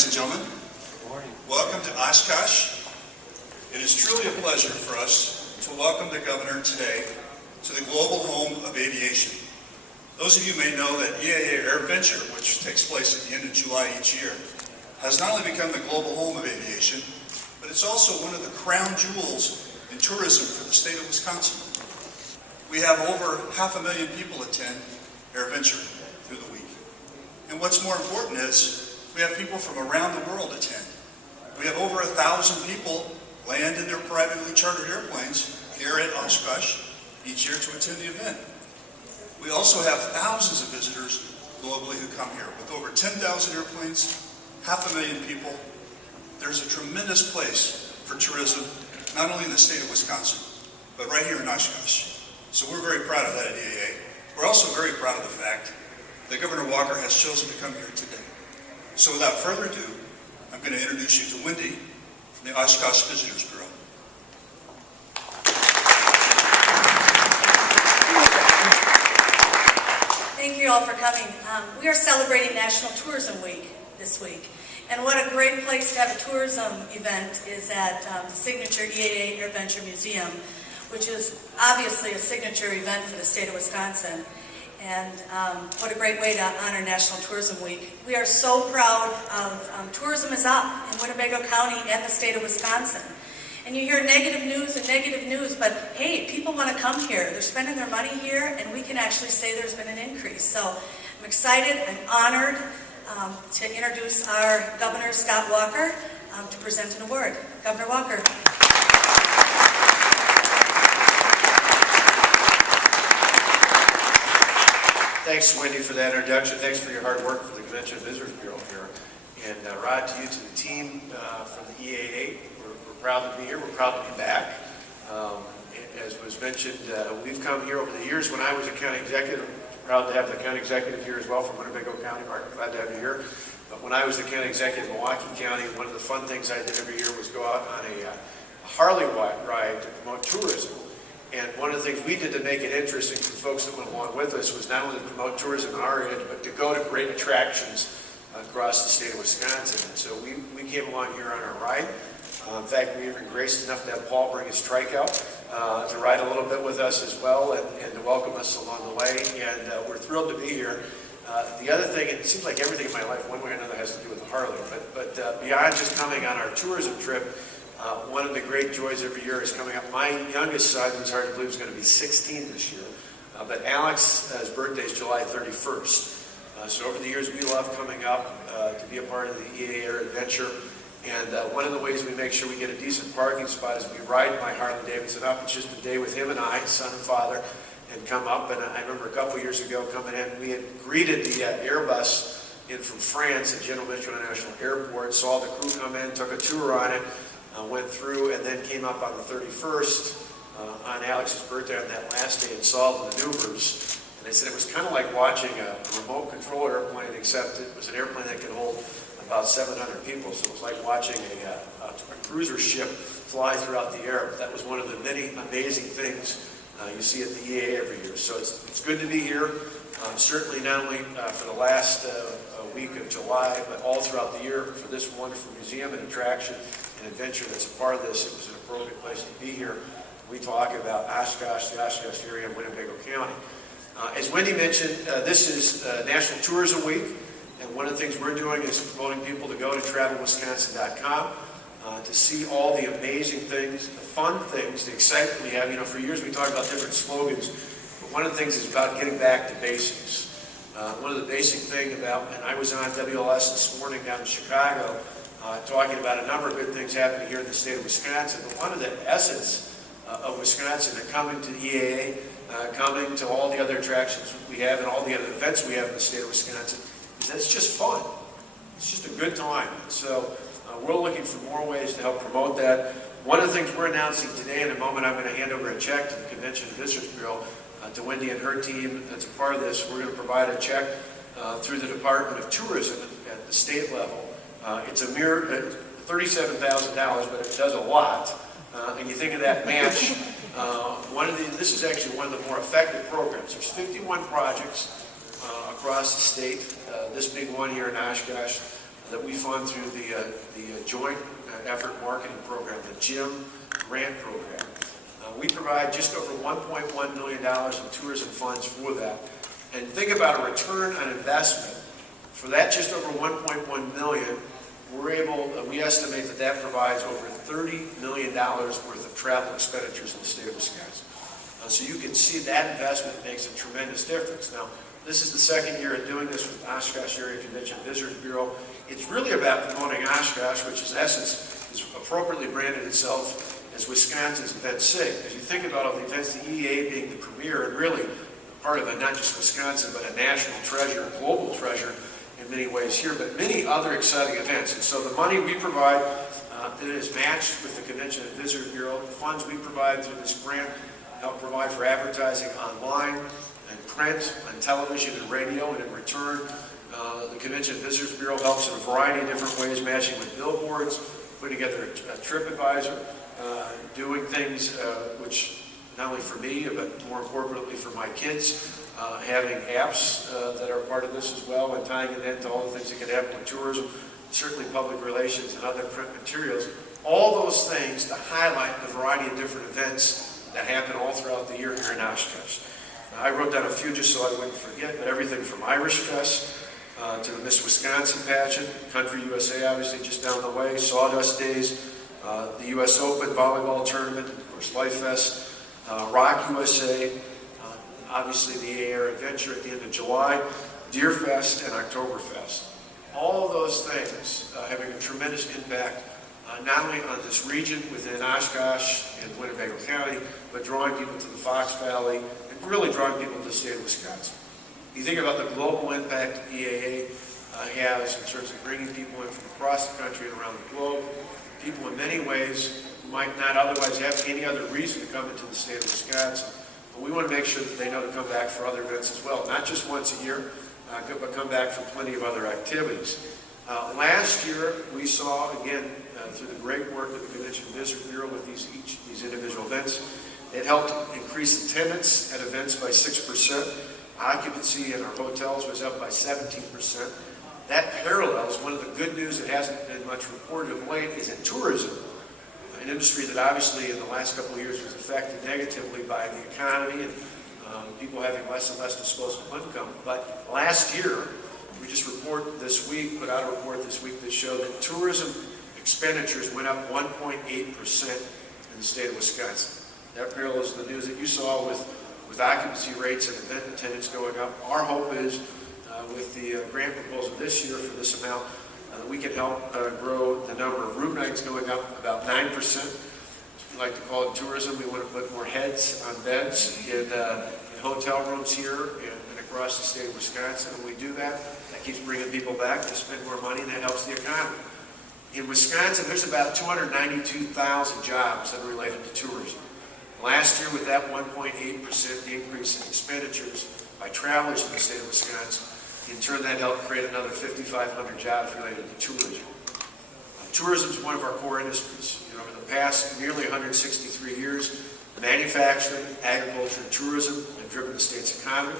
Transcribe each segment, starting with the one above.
ladies and gentlemen. Good morning. Welcome to Oshkosh. It is truly a pleasure for us to welcome the Governor today to the global home of aviation. Those of you may know that EAA AirVenture, which takes place at the end of July each year, has not only become the global home of aviation, but it's also one of the crown jewels in tourism for the state of Wisconsin. We have over 500,000 people attend AirVenture through the week. And what's more important is we have people from around the world attend. We have over 1,000 people land in their privately chartered airplanes here at Oshkosh each year to attend the event. We also have thousands of visitors globally who come here. With over 10,000 airplanes, 500,000 people, there's a tremendous place for tourism, not only in the state of Wisconsin, but right here in Oshkosh. So we're very proud of that at EAA. We're also very proud of the fact that Governor Walker has chosen to come here today. So without further ado, I'm going to introduce you to Wendy from the Oshkosh Visitors Bureau. Thank you all for coming. We are celebrating National Tourism Week this week. And what a great place to have a tourism event is at the signature EAA AirVenture Museum, which is obviously a signature event for the state of Wisconsin. And what a great way to honor National Tourism Week. We are so proud of tourism is up in Winnebago County and the state of Wisconsin. And you hear negative news, but hey, people want to come here. They're spending their money here, and we can actually say there's been an increase. So I'm excited, I'm honored to introduce our Governor, Scott Walker, to present an award. Governor Walker. Thanks, Wendy, for that introduction. Thanks for your hard work for the Convention and Visitors Bureau here. And Rod, to you, to the team from the EAA, we're proud to be here. We're proud to be back. As was mentioned, we've come here over the years. When I was a county executive, proud to have the county executive here as well from Winnebago County. Mark, glad to have you here. But when I was the county executive in Milwaukee County, one of the fun things I did every year was go out on a Harley ride to promote tourism. And one of the things we did to make it interesting for folks that went along with us was not only to promote tourism in our area, but to go to great attractions across the state of Wisconsin. And so we came along here on our ride. In fact, we were graced enough to have Paul bring his trike out to ride a little bit with us as well and to welcome us along the way. And we're thrilled to be here. The other thing, it seems like everything in my life, one way or another, has to do with Harley. But beyond just coming on our tourism trip, one of the great joys every year is coming up. My youngest son, who's hard to believe, is going to be 16 this year. But Alex's birthday is July 31st. So over the years, we love coming up to be a part of the EAA AirVenture. And one of the ways we make sure we get a decent parking spot is we ride my Harley Davidson up. It's just a day with him and I, son and father, and come up. And I remember a couple years ago coming in, we had greeted the Airbus in from France at General Mitchell International Airport, saw the crew come in, took a tour on it, went through, and then came up on the 31st on Alex's birthday on that last day and saw the maneuvers. And they said it was kind of like watching a remote control airplane, except it was an airplane that could hold about 700 people. So it was like watching a cruiser ship fly throughout the air. That was one of the many amazing things you see at the EAA every year. So it's good to be here. Certainly not only for the last week of July, but all throughout the year for this wonderful museum and attraction and adventure that's a part of this. It was an appropriate place to be here. We talk about Oshkosh, the Oshkosh area of Winnebago County. As Wendy mentioned, this is National Tourism Week, and one of the things we're doing is promoting people to go to travelwisconsin.com to see all the amazing things, the fun things, the excitement we have. You know, for years we talked about different slogans, but one of the things is about getting back to basics. One of the basic things about, and I was on WLS this morning down in Chicago, talking about a number of good things happening here in the state of Wisconsin, but one of the essence of Wisconsin and coming to the EAA, coming to all the other attractions we have and all the other events we have in the state of Wisconsin, is that it's just fun. It's just a good time. So we're looking for more ways to help promote that. One of the things we're announcing today, in a moment I'm going to hand over a check to the Convention and Visitors Bureau, to Wendy and her team that's a part of this. We're going to provide a check through the Department of Tourism at the state level. It's a mere $37,000, but it does a lot. And you think of that match, this is actually one of the more effective programs. There's 51 projects across the state. This big one here in Oshkosh that we fund through the Joint Effort Marketing Program, the GYM grant program. We provide just over $1.1 million in tourism funds for that. And think about a return on investment. For that just over $1.1 million, we estimate that that provides over $30 million worth of travel expenditures in the state of Wisconsin. So you can see that investment makes a tremendous difference. Now, this is the second year of doing this with Oshkosh Area Convention Visitors Bureau. It's really about promoting Oshkosh, which in essence has appropriately branded itself as Wisconsin's Event City. As you think about all the events, the EEA being the premier and really part of not just Wisconsin, but a national treasure, a global treasure in many ways here, but many other exciting events. And so the money we provide that is matched with the Convention and Visitors Bureau. The funds we provide through this grant help provide for advertising online and print, on television and radio, and in return, the Convention and Visitors Bureau helps in a variety of different ways, matching with billboards, putting together a TripAdvisor, doing things which not only for me, but more importantly for my kids, having apps that are part of this as well, and tying it into all the things that can happen with tourism, certainly public relations and other print materials. All those things to highlight the variety of different events that happen all throughout the year here in Oshkosh. I wrote down a few just so I wouldn't forget, but everything from Irish Fest to the Miss Wisconsin pageant, Country USA obviously just down the way, Sawdust Days, the U.S. Open volleyball tournament, of course Life Fest, Rock USA, obviously the Air Adventure at the end of July, Deer Fest, and Oktoberfest. All of those things having a tremendous impact not only on this region within Oshkosh and Winnebago County, but drawing people to the Fox Valley and really drawing people to the state of Wisconsin. You think about the global impact EAA has in terms of bringing people in from across the country and around the globe, people in many ways who might not otherwise have any other reason to come into the state of Wisconsin. But we want to make sure that they know to come back for other events as well, not just once a year, but come back for plenty of other activities. Last year, we saw, again, through the great work of the Convention and Visitors Bureau with these individual events, it helped increase attendance at events by 6%. Occupancy in our hotels was up by 17%. That parallels one of the good news that hasn't been much reported of late is in tourism, an industry that obviously in the last couple of years was affected negatively by the economy and people having less and less disposable income. But last year, we just put out a report this week that showed that tourism expenditures went up 1.8% in the state of Wisconsin. That parallels the news that you saw with occupancy rates and event attendance going up. Our hope is, with the grant proposal this year for this amount, we can help grow the number of room nights going up about 9%. We like to call it tourism. We want to put more heads on beds in hotel rooms here and across the state of Wisconsin. When we do that, that keeps bringing people back. They spend more money, and that helps the economy. In Wisconsin, there's about 292,000 jobs that are related to tourism. Last year, with that 1.8% increase in expenditures by travelers in the state of Wisconsin, in turn, that helped create another 5,500 jobs related to tourism. Tourism is one of our core industries. Over the past nearly 163 years, manufacturing, agriculture, and tourism have driven the state's economy.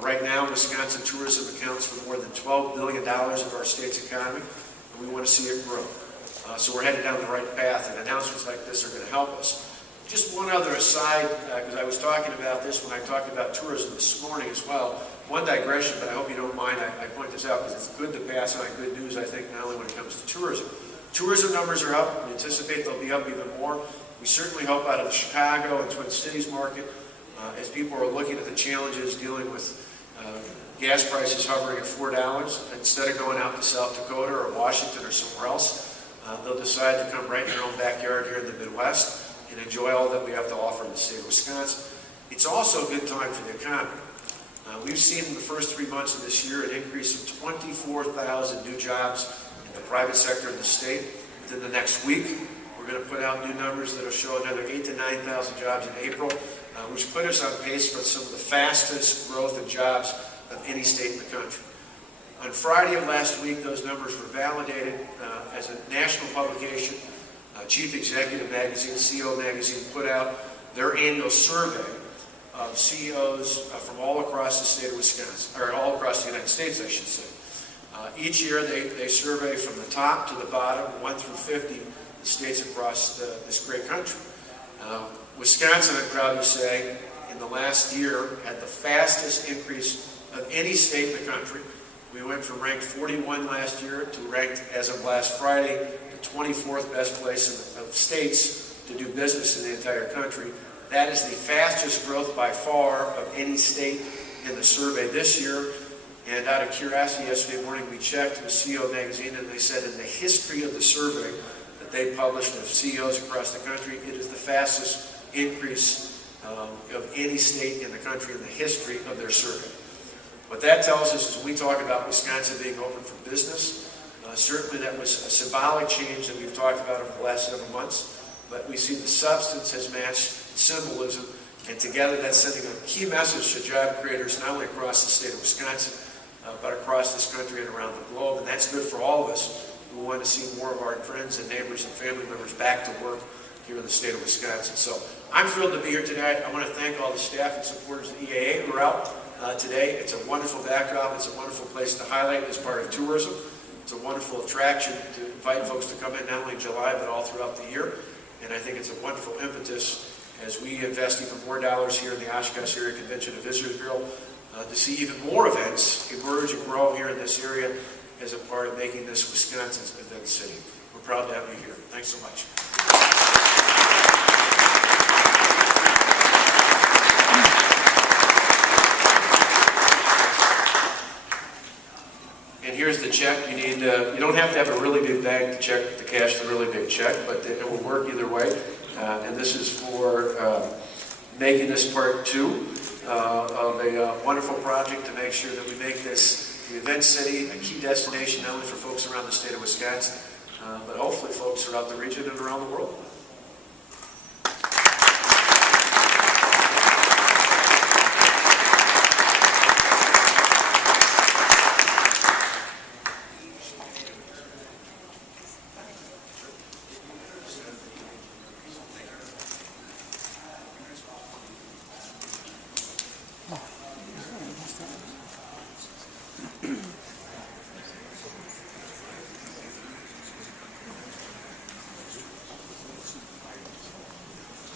Right now, Wisconsin tourism accounts for more than $12 billion of our state's economy, and we want to see it grow. So we're headed down the right path, and announcements like this are going to help us. Just one other aside, because I was talking about this when I talked about tourism this morning as well. One digression, but I hope you don't mind, I point this out because it's good to pass on good news, I think, not only when it comes to tourism. Tourism numbers are up. We anticipate they'll be up even more. We certainly hope out of the Chicago and Twin Cities market, as people are looking at the challenges dealing with gas prices hovering at $4, instead of going out to South Dakota or Washington or somewhere else, they'll decide to come right in their own backyard here in the Midwest and enjoy all that we have to offer in the state of Wisconsin. It's also a good time for the economy. We've seen in the first 3 months of this year an increase of 24,000 new jobs in the private sector in the state. Within the next week, we're going to put out new numbers that will show another 8,000 to 9,000 jobs in April, which put us on pace for some of the fastest growth in jobs of any state in the country. On Friday of last week, those numbers were validated as a national publication. Chief Executive Magazine, CEO Magazine, put out their annual survey of CEOs from all across the state of Wisconsin, or all across the United States, I should say. Each year they survey from the top to the bottom, 1 through 50, the states across this great country. Wisconsin, I'm proud to say, in the last year had the fastest increase of any state in the country. We went from ranked 41 last year to ranked, as of last Friday, the 24th best place of states to do business in the entire country. That is the fastest growth by far of any state in the survey this year. And out of curiosity, yesterday morning we checked with CEO Magazine, and they said in the history of the survey that they published of CEOs across the country, it is the fastest increase of any state in the country in the history of their survey. What that tells us is when we talk about Wisconsin being open for business, certainly that was a symbolic change that we've talked about over the last several months, but we see the substance has matched symbolism, and together that's sending a key message to job creators not only across the state of Wisconsin, but across this country and around the globe, and that's good for all of us who want to see more of our friends and neighbors and family members back to work here in the state of Wisconsin. So I'm thrilled to be here tonight. I want to thank all the staff and supporters of the EAA who are out today. It's a wonderful backdrop. It's a wonderful place to highlight as part of tourism. It's a wonderful attraction to invite folks to come in not only in July but all throughout the year. And I think it's a wonderful impetus as we invest even more dollars here in the Oshkosh Area Convention and Visitors Bureau to see even more events emerge and grow here in this area as a part of making this Wisconsin's event city. We're proud to have you here. Thanks so much. And here's the check. You need. You don't have to have a really big bank to cash the really big check, but it will work either way. And this is for making this part 2 of a wonderful project to make sure that we make this the event city a key destination not only for folks around the state of Wisconsin, but hopefully folks throughout the region and around the world.